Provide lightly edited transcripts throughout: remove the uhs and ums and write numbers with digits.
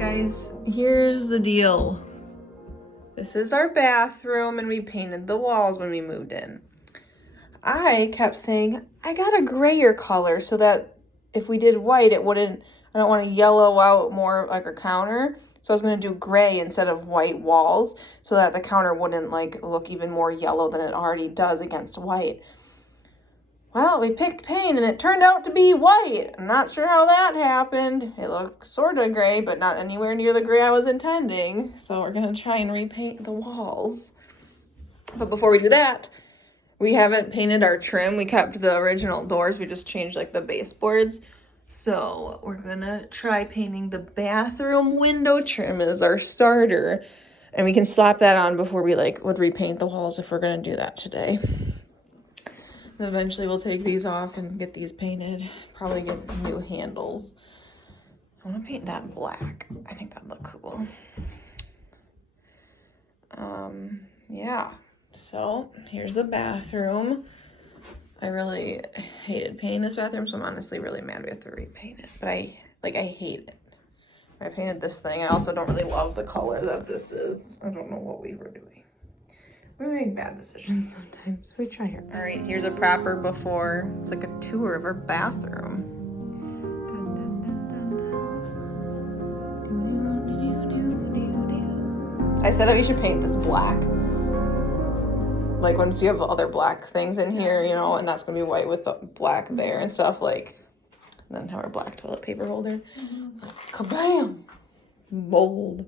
guys, here's the deal. This is our bathroom and we painted the walls when we moved in. I kept saying, I got a grayer color so that if we did white, it wouldn't, I don't want to yellow out more like our counter. So I was going to do gray instead of white walls so that the counter wouldn't like look even more yellow than it already does against white. Well, we picked paint and it turned out to be white. I'm not sure how that happened. It looked sort of gray, but not anywhere near the gray I was intending. So we're going to try and repaint the walls. But before we do that, we haven't painted our trim. We kept the original doors. We just changed like the baseboards. So we're going to try painting the bathroom window trim as our starter. And we can slap that on before we would repaint the walls if we're going to do that today. Eventually we'll take these off and get these painted. Probably get new handles. I want to paint that black. I think that'd look cool. Yeah. So here's the bathroom. I really hated painting this bathroom, so I'm honestly really mad we have to repaint it. But I hate it. I painted this thing. I also don't really love the color that this is. I don't know what we were doing. We make bad decisions sometimes. We try here. All right, here's a proper before. It's like a tour of our bathroom. I said that we should paint this black. Like once you have other black things in here, you know, and that's gonna be white with the black there and stuff, like, and then have our black toilet paper holder. Kabam! Bold.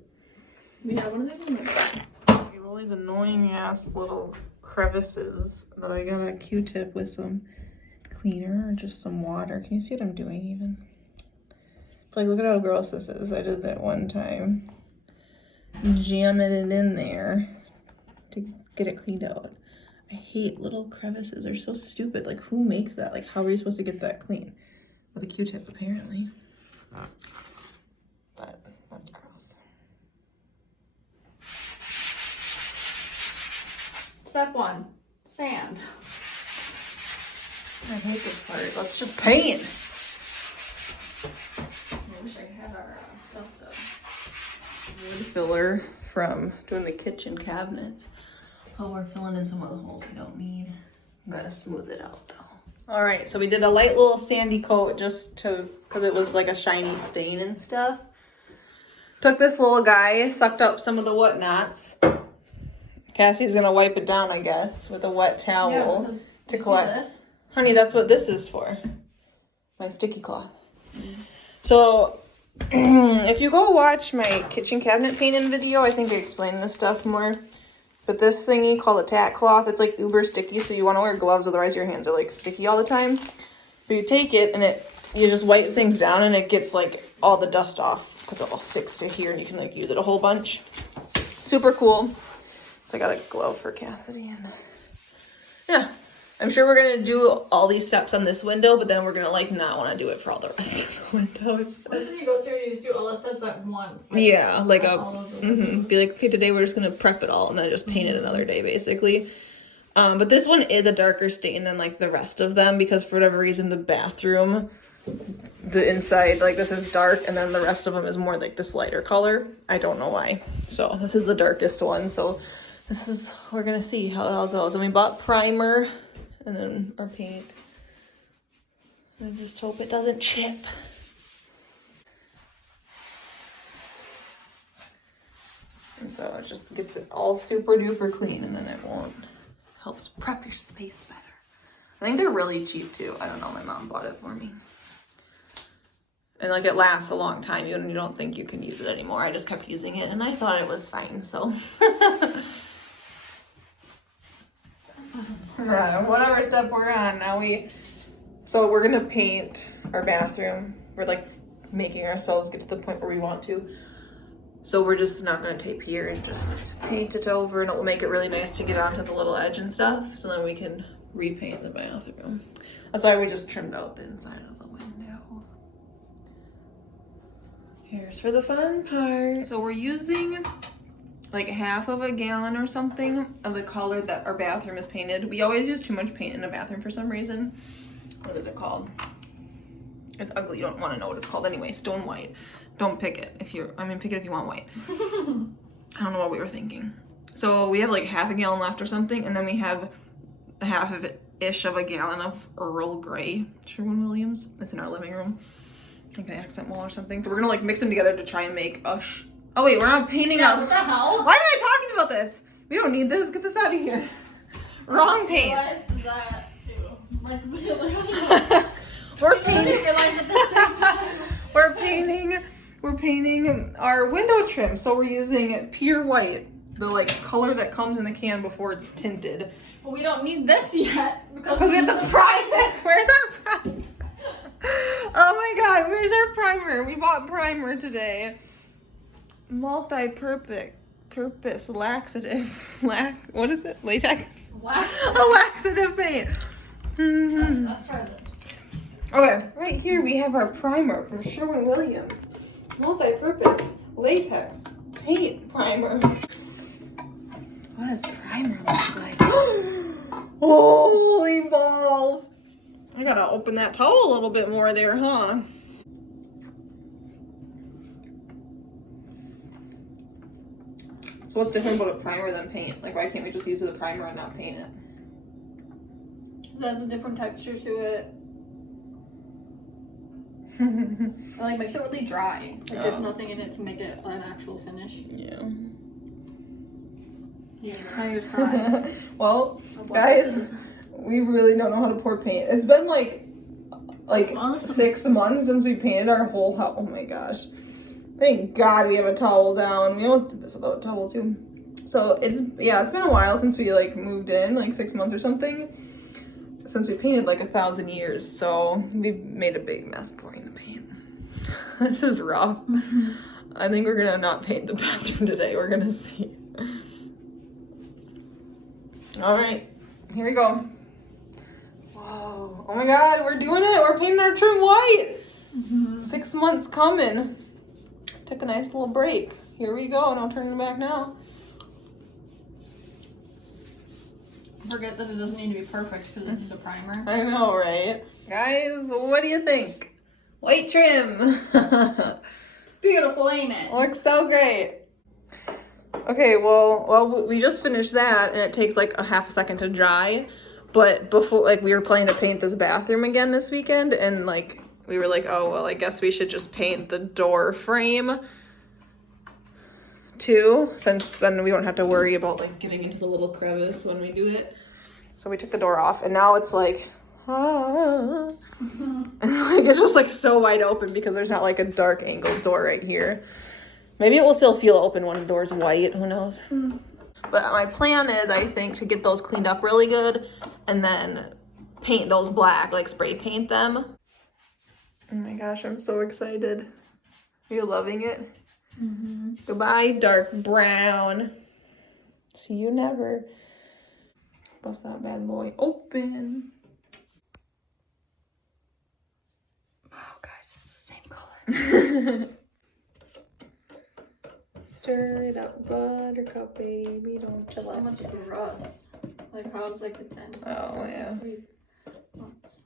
We have one of these in the back. All these annoying ass little crevices that I got a Q-tip with some cleaner or just some water. Can you see what I'm doing even? Like, look at how gross this is. I did it one time. Jamming it in there to get it cleaned out. I hate little crevices. They're so stupid. Like, who makes that? Like, how are you supposed to get that clean? With a Q-tip, apparently. But that's gross. Step 1, sand. I hate this part. Let's just paint. I wish I had our stuff to. Wood filler from doing the kitchen cabinets. So we're filling in some of the holes we don't need. I'm gonna smooth it out though. All right, so we did a light little sandy coat just because it was like a shiny stain and stuff. Took this little guy, sucked up some of the whatnots. Cassie's gonna wipe it down, I guess, with a wet towel to collect. This? Honey, that's what this is for. My sticky cloth. So, if you go watch my kitchen cabinet painting video, I think I explained this stuff more. But this thingy called a tack cloth, it's like uber sticky, so you want to wear gloves, otherwise your hands are like sticky all the time. But you take it and you just wipe things down and it gets like all the dust off because it all sticks to here and you can like use it a whole bunch. Super cool. So I got a glove for Cassidy and yeah. I'm sure we're gonna do all these steps on this window, but then we're gonna like not want to do it for all the rest of the windows. Once you go through, you just do all the steps at once. Like, yeah, like be like, okay, today we're just gonna prep it all and then just paint it another day, basically. But this one is a darker stain than like the rest of them because for whatever reason the bathroom, the inside, like this is dark and then the rest of them is more like this lighter color. I don't know why. So this is the darkest one. So this is, we're gonna see how it all goes. And we bought primer. And then our paint. I just hope it doesn't chip. And so it just gets it all super duper clean and then it won't help prep your space better. I think they're really cheap too. I don't know, my mom bought it for me. And like it lasts a long time, even if you don't think you can use it anymore. I just kept using it and I thought it was fine, so. Whatever step we're on now, so we're gonna paint our bathroom. We're like making ourselves get to the point where we want to, so we're just not gonna tape here and just paint it over, and it will make it really nice to get onto the little edge and stuff, so then we can repaint the bathroom. That's why we just trimmed out the inside of the window. Here's for the fun part. So we're using like half of a gallon or something of the color that our bathroom is painted. We always use too much paint in a bathroom for some reason. What is it called? It's ugly. You don't want to know what it's called anyway. Stone white. Don't pick it if you. I mean, pick it if you want white. I don't know what we were thinking. So we have like half a gallon left or something, and then we have half of it ish of a gallon of Earl Grey Sherwin-Williams. It's in our living room, like an accent wall or something. So we're gonna like mix them together to try and make a. Oh wait, we're not painting Yeah, up. what the hell? Why am I talking about this? We don't need this. Get this out of here. Wrong paint. I realized that too. Like, We're I painting. didn't realize at the same time. We're painting our window trim. So we're using pure white, the like color that comes in the can before it's tinted. Well, we don't need this yet because we have the primer. Where's our primer? Oh my god, where's our primer? We bought primer today. Multi-purpose laxative. What is it? Latex? Wax. A laxative paint. Let's try this. Okay, right here we have our primer from Sherwin-Williams. Multi-purpose latex paint primer. What does primer look like? Holy balls! I gotta open that towel a little bit more there, huh? So what's different about a primer than paint? Like, why can't we just use the primer and not paint it? It has a different texture to it. It like makes it really dry. Like there's nothing in it to make it an actual finish. Yeah. Yeah, try your side. Well, Of what guys, this is. we really don't know how to pour paint. It's been like 6 months since we painted our whole house. Oh my gosh. Thank God we have a towel down. We almost did this without a towel too. So it's been a while since we like moved in, like 6 months or something. Since we painted like 1,000 years. So we made a big mess pouring the paint. This is rough. I think we're gonna not paint the bathroom today. We're gonna see. All right, here we go. Whoa, oh my God, we're doing it. We're painting our trim white. 6 months coming. Took a nice little break. Here we go, no turning back now. Forget that it doesn't need to be perfect because it's a primer. I know, right? Guys, what do you think? White trim. It's beautiful, ain't it? Looks so great. Okay, well, we just finished that, and it takes like a half a second to dry. But before, like, we were planning to paint this bathroom again this weekend, and like, we were like, oh, well, I guess we should just paint the door frame too, since then we don't have to worry about like getting into the little crevice when we do it. So we took the door off, and now it's like, like it's just like so wide open because there's not like a dark angled door right here. Maybe it will still feel open when the door's white, who knows. But my plan is, I think, to get those cleaned up really good and then paint those black, like spray paint them. Oh my gosh, I'm so excited. Are you loving it? Goodbye, dark brown. See you never. Bust that bad boy open. Oh, guys, it's the same color. Stir it up, buttercup, baby. Don't chill So out. much rust. Like, how it's like the dent. Oh, yeah.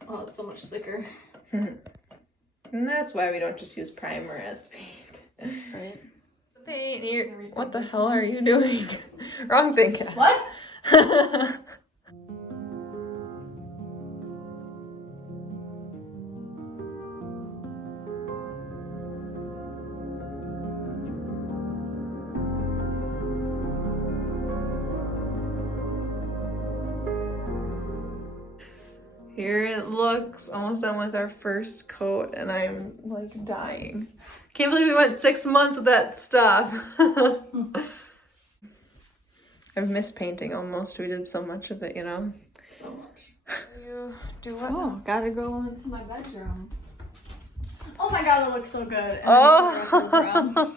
Oh, it's so much thicker. And that's why we don't just use primer as paint. Right? Paint here. What the hell are you doing? Wrong thing, Cass. What? Here it looks, almost done with our first coat, and I'm like dying. Can't believe we went 6 months with that stuff. I've missed painting almost. We did so much of it, you know? So much. You do what? Oh, gotta go into my bedroom. Oh my god, it looks so good. And Oh,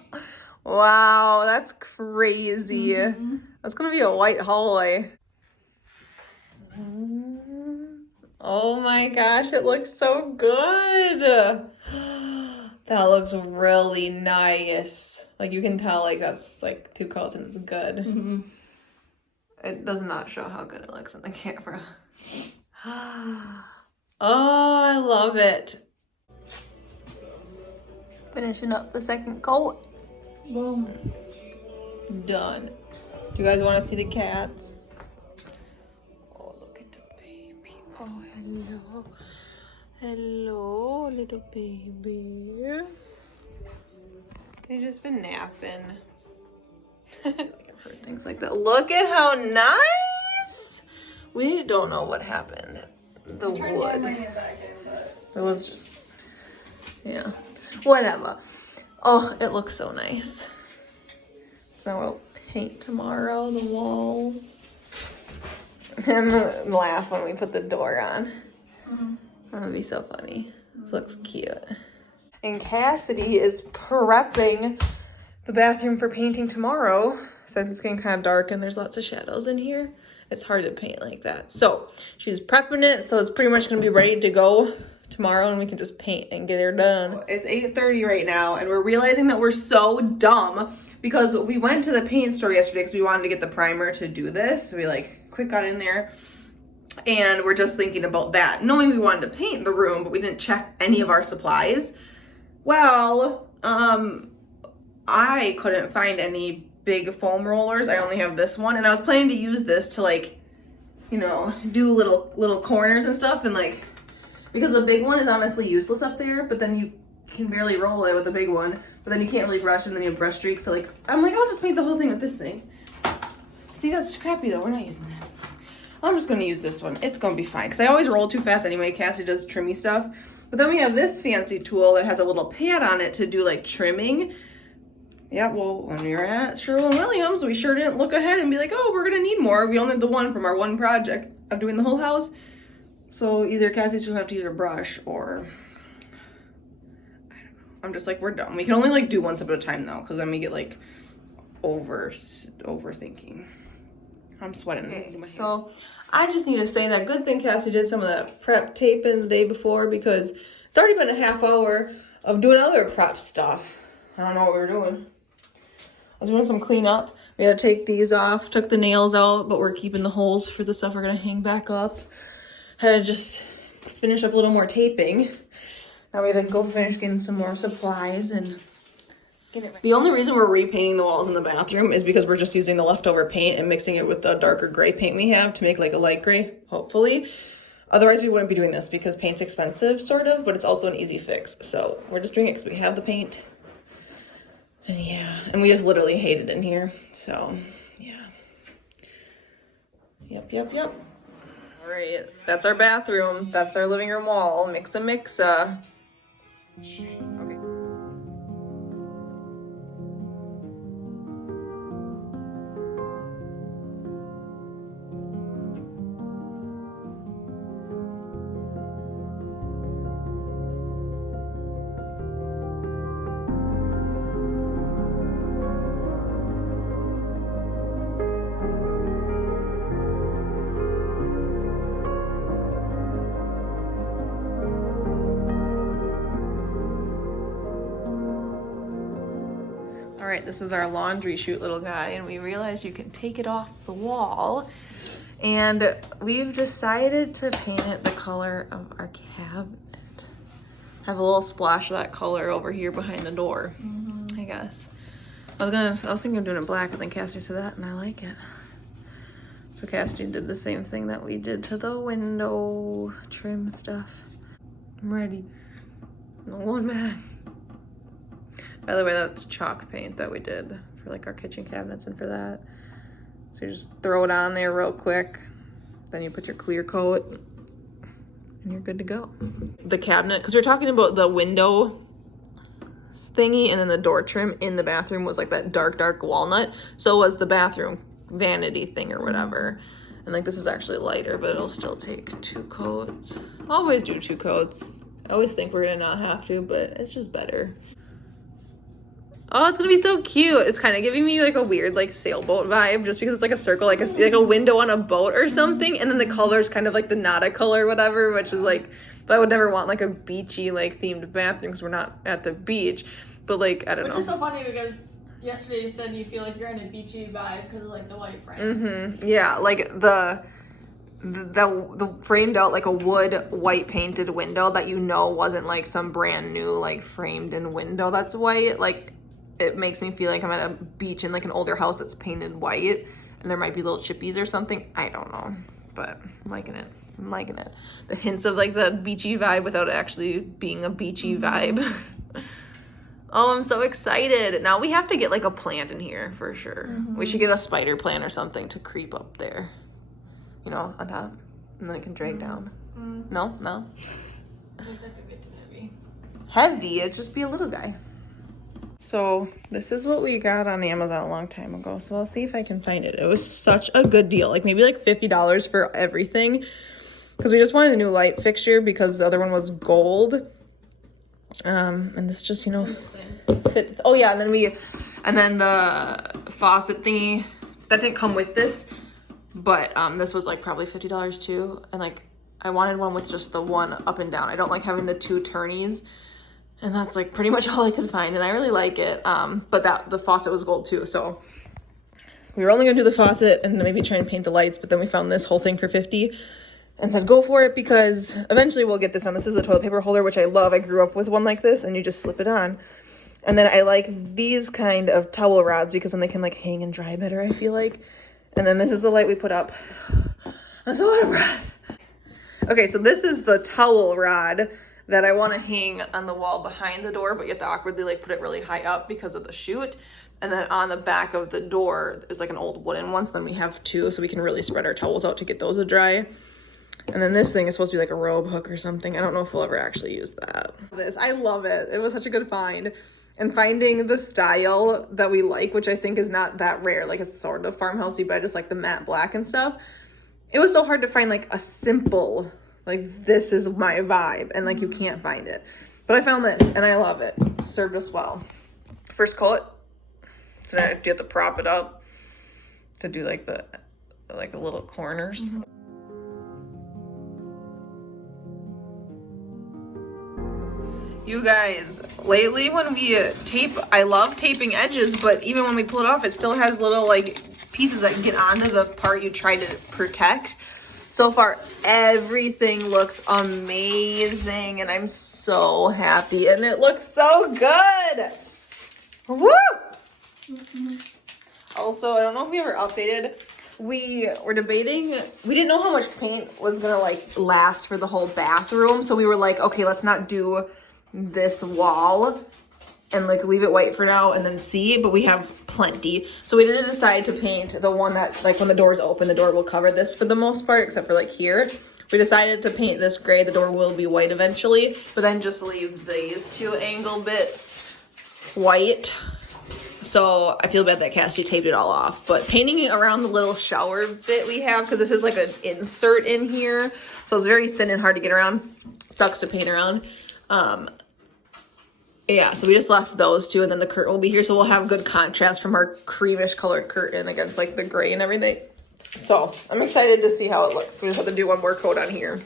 wow, that's crazy. That's gonna be a white hallway. Oh my gosh, it looks so good. That looks really nice. Like, you can tell, like, that's like 2 coats and it's good. It does not show how good it looks on the camera. Oh, I love it. Finishing up the second coat. Boom. Done. Do you guys want to see the cats? Oh, look at the baby. Oh, hello. Hello, little baby. They've just been napping. Like I've heard things like that. Look at how nice. We don't know what happened. The wood. It was just, yeah, whatever. Oh, it looks so nice. So we'll paint tomorrow the walls. And laugh when we put the door on. That would be so funny. This looks cute. And Cassidy is prepping the bathroom for painting tomorrow. Since it's getting kind of dark and there's lots of shadows in here, it's hard to paint like that. So she's prepping it, so it's pretty much gonna be ready to go tomorrow and we can just paint and get her done. It's 8:30 right now and we're realizing that we're so dumb because we went to the paint store yesterday because we wanted to get the primer to do this. So we like quick got in there and we're just thinking about that, knowing we wanted to paint the room, but we didn't check any of our supplies. Well, I couldn't find any big foam rollers. I only have this one and I was planning to use this to like, you know, do little corners and stuff, and like, because the big one is honestly useless up there, but then you can barely roll it with the big one, but then you can't really brush and then you have brush streaks. So like, I'm like, I'll just paint the whole thing with this thing. See, that's crappy though, we're not using that. I'm just gonna use this one. It's gonna be fine, because I always roll too fast anyway. Cassie does trimmy stuff. But then we have this fancy tool that has a little pad on it to do like trimming. Yeah, well, when we were at Sherwin-Williams, we sure didn't look ahead and be like, oh, we're gonna need more. We only had the one from our one project of doing the whole house. So either Cassie's just have to use her brush or, I don't know. I'm just like, we're done. We can only like do one step at a time though, because then we get like overthinking. I'm sweating. Okay, so I just need to say that good thing Cassie did some of that prep taping the day before, because it's already been a half hour of doing other prep stuff. I don't know what we were doing. I was doing some cleanup. We had to take these off, took the nails out, but we're keeping the holes for the stuff we're gonna hang back up. Had to just finish up a little more taping. Now we had to go finish getting some more supplies and get it ready. The only reason we're repainting the walls in the bathroom is because we're just using the leftover paint and mixing it with the darker gray paint we have to make like a light gray, hopefully. Otherwise we wouldn't be doing this because paint's expensive, sort of, but it's also an easy fix. So we're just doing it because we have the paint. And yeah, and we just literally hate it in here. So yeah. Yep. All right, that's our bathroom. That's our living room wall. Mixa. Okay. All right, this is our laundry chute, little guy, and we realized you can take it off the wall. And we've decided to paint it the color of our cabinet. Have a little splash of that color over here behind the door, I guess. I was thinking of doing it black, but then Cassidy said that, and I like it. So Cassidy did the same thing that we did to the window trim stuff. I'm ready. No going back. By the way, that's chalk paint that we did for like our kitchen cabinets and for that. So you just throw it on there real quick. Then you put your clear coat and you're good to go. The cabinet, because we're talking about the window thingy, and then the door trim in the bathroom was like that dark walnut. So was the bathroom vanity thing or whatever. And like this is actually lighter, but it'll still take 2 coats. Always do 2 coats. I always think we're gonna not have to, but it's just better. Oh, it's gonna be so cute. It's kind of giving me like a weird like sailboat vibe, just because it's like a circle, like a window on a boat or something. And then the color is kind of like the nada color, whatever, which is like, but I would never want like a beachy like themed bathroom because we're not at the beach. But like, I don't know. Which is so funny because yesterday you said you feel like you're in a beachy vibe because of like the white frame. Yeah, like the framed out like a wood white painted window that you know wasn't like some brand new like framed in window that's white. Like it makes me feel like I'm at a beach in like an older house that's painted white and there might be little chippies or something. I don't know, but I'm liking it. I'm liking it. The hints of like the beachy vibe without actually being a beachy vibe. Oh, I'm so excited. Now we have to get like a plant in here for sure. We should get a spider plant or something to creep up there. You know, on top. And then it can drag down. No? No? I think that could get too heavy. Heavy? It'd just be a little guy. So this is what we got on Amazon a long time ago. So I'll see if I can find it. It was such a good deal. Like maybe like $50 for everything. Because we just wanted a new light fixture because the other one was gold. And this just, you know, fits. Oh yeah, and then the faucet thingy, that didn't come with this. But this was like probably $50 too. And like I wanted one with just the one up and down. I don't like having the two turnies. And that's like pretty much all I could find. And I really like it. But the faucet was gold too. So we were only gonna do the faucet and maybe try and paint the lights. But then we found this whole thing for $50 and said go for it because eventually we'll get this on. This is a toilet paper holder, which I love. I grew up with one like this and you just slip it on. And then I like these kind of towel rods because then they can like hang and dry better, I feel like. And then this is the light we put up. I'm so out of breath. Okay, so this is the towel rod that I want to hang on the wall behind the door, but you have to awkwardly like put it really high up because of the chute. And then on the back of the door is like an old wooden one, so then we have two, so we can really spread our towels out to get those to dry. And then this thing is supposed to be like a robe hook or something. I don't know if we'll ever actually use that. I love it. It was such a good find. And finding the style that we like, which I think is not that rare, like it's sort of farmhousey, but I just like the matte black and stuff. It was so hard to find like a simple, like this is my vibe, and like you can't find it. But I found this and I love it. It served us well. First coat, so now you have to prop it up to do like the little corners. You guys, lately when we tape, I love taping edges, but even when we pull it off, it still has little like pieces that get onto the part you try to protect. So far, everything looks amazing and I'm so happy and it looks so good. Woo! Also, I don't know if we ever updated. We were debating, we didn't know how much paint was gonna like last for the whole bathroom. So we were like, okay, let's not do this wall and like leave it white for now and then see, but we have plenty. So we didn't decide to paint the one that like when the doors open, the door will cover this for the most part, except for like here. We decided to paint this gray. The door will be white eventually, but then just leave these two angle bits white. So I feel bad that Cassie taped it all off, but painting it around the little shower bit we have, because this is like an insert in here, so it's very thin and hard to get around. Sucks to paint around. Yeah, so we just left those two, and then the curtain will be here, so we'll have good contrast from our creamish colored curtain against like the gray and everything. So I'm excited to see how it looks. We just have to do one more coat on here.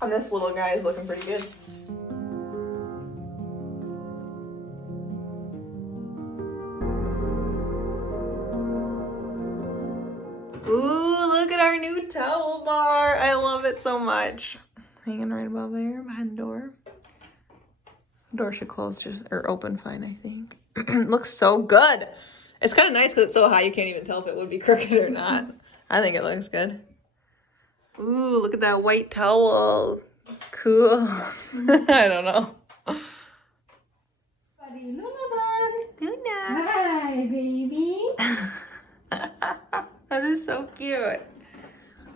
And this little guy is looking pretty good. Ooh, look at our new towel bar. I love it so much. Hanging right above there behind the door. Door should close just or open fine, I think. Looks so good. It's kind of nice because it's so high you can't even tell if it would be crooked or not. I think it looks good. Ooh, look at that white towel. Cool. I don't know. Buddy, Luna Bug. Luna. Hi, baby. That is so cute.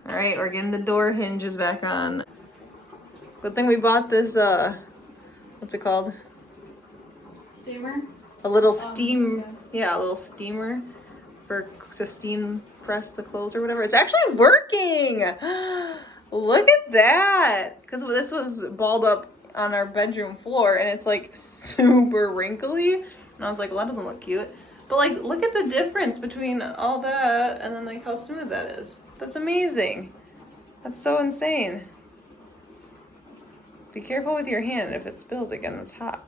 All right, we're getting the door hinges back on. Good thing we bought this, what's it called? Steamer? A little steam, yeah, a little steamer to steam press the clothes or whatever. It's actually working. Look at that. Because this was balled up on our bedroom floor and it's like super wrinkly. And I was like, well, that doesn't look cute. But like, look at the difference between all that and then like how smooth that is. That's amazing. That's so insane. Be careful with your hand. If it spills again, it's hot.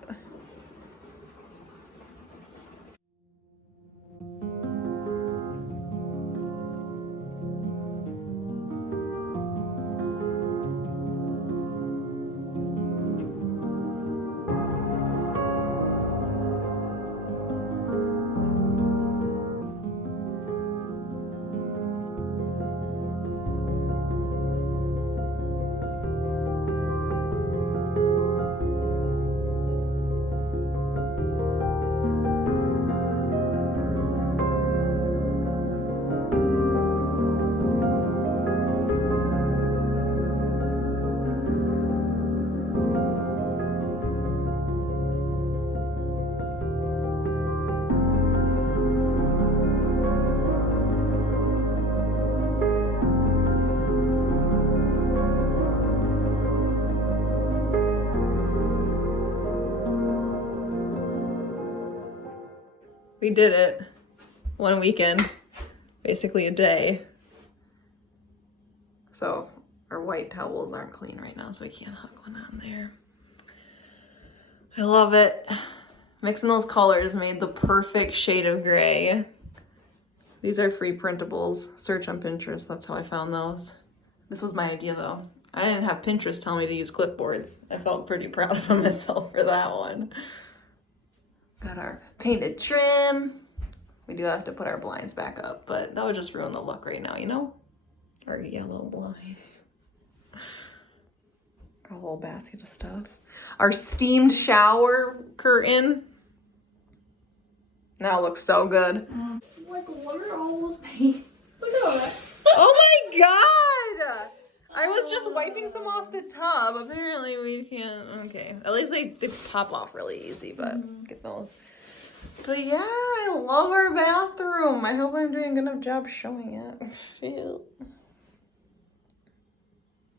We did it. One weekend. Basically a day. So our white towels aren't clean right now, so we can't hook one on there. I love it. Mixing those colors made the perfect shade of gray. These are free printables. Search on Pinterest, that's how I found those. This was my idea though. I didn't have Pinterest tell me to use clipboards. I felt pretty proud of myself for that one. Got our painted trim. We do have to put our blinds back up, but that would just ruin the look right now, you know? Our yellow blinds. A whole basket of stuff. Our steamed shower curtain. Now it looks so good. Like, what are all those paint? Look at all that. Oh my god! I was just wiping some off the tub. Apparently we can't. Okay. At least they pop off really easy, but get those. But yeah, I love our bathroom. I hope I'm doing a good enough job showing it. Shoot.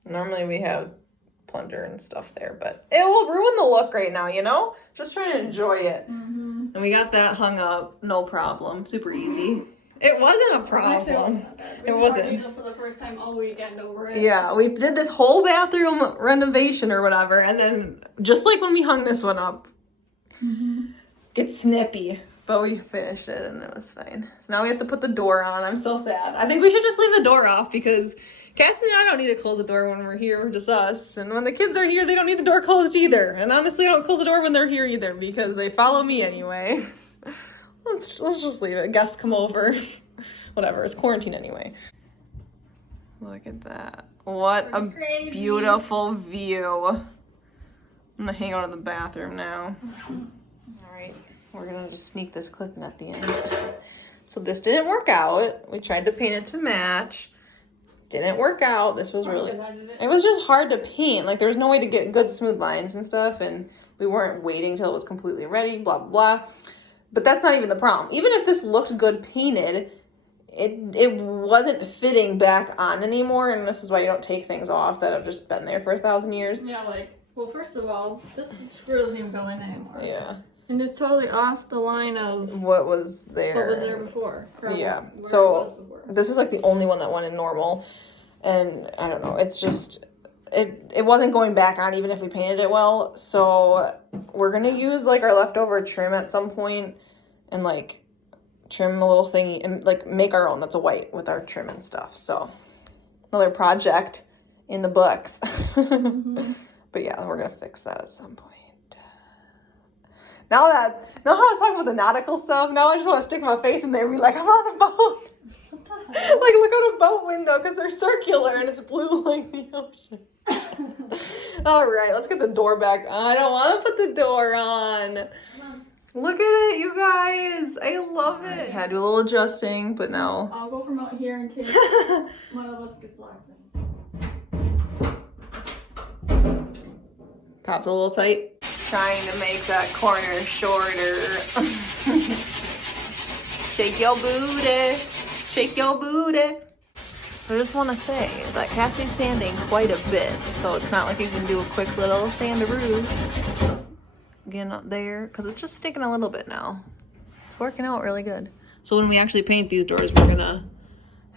Normally we have plunger and stuff there, but it will ruin the look right now, you know? Just trying to enjoy it. And we got that hung up, no problem. Super easy. It wasn't a problem. Actually, it wasn't that bad. It wasn't. It for the first time all weekend over it. Yeah, we did this whole bathroom renovation or whatever, and then just like when we hung this one up, get snippy. But we finished it and it was fine. So now we have to put the door on. I'm so sad. I think we should just leave the door off because Cassie and I don't need to close the door when we're here, just us. And when the kids are here, they don't need the door closed either. And honestly, I don't close the door when they're here either because they follow me anyway. Let's just leave it. Guests come over. Whatever, it's quarantine anyway. Look at that. What a beautiful view. I'm gonna hang out in the bathroom now. All right, we're gonna just sneak this clip in at the end. So this didn't work out. We tried to paint it to match. Didn't work out. This was really, it was just hard to paint. Like there was no way to get good smooth lines and stuff. And we weren't waiting till it was completely ready, blah, blah, blah. But that's not even the problem. Even if this looked good painted, it wasn't fitting back on anymore. And this is why you don't take things off that have just been there for 1,000 years. Yeah, like, well, first of all, this screw doesn't even go in anymore. Yeah. And it's totally off the line of what was there. What was there before. Yeah. So this is like the only one that went in normal. And I don't know, it's just, it wasn't going back on even if we painted it well. So we're going to use like our leftover trim at some point and like trim a little thingy and like make our own that's a white with our trim and stuff. So another project in the books. But yeah, we're going to fix that at some point. Now how I was talking about the nautical stuff, now I just want to stick my face in there and be like, I'm on a boat. Like look out a boat window because they're circular and it's blue like the ocean. All right, let's get the door back on. I don't want to put the door on. Look at it, you guys. I love it. Had to do a little adjusting, but now. I'll go from out here in case one of us gets locked in. Popped a little tight. Trying to make that corner shorter. Shake your booty. Shake your booty. So I just want to say that Cassie's sanding quite a bit, so it's not like you can do a quick little sandaroo. Again up there, because it's just sticking a little bit now. It's working out really good. So when we actually paint these doors, we're gonna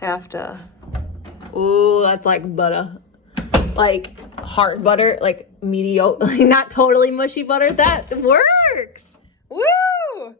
have to, ooh, that's like butter. Like hard butter, like mediocre, like not totally mushy butter. That works. Woo!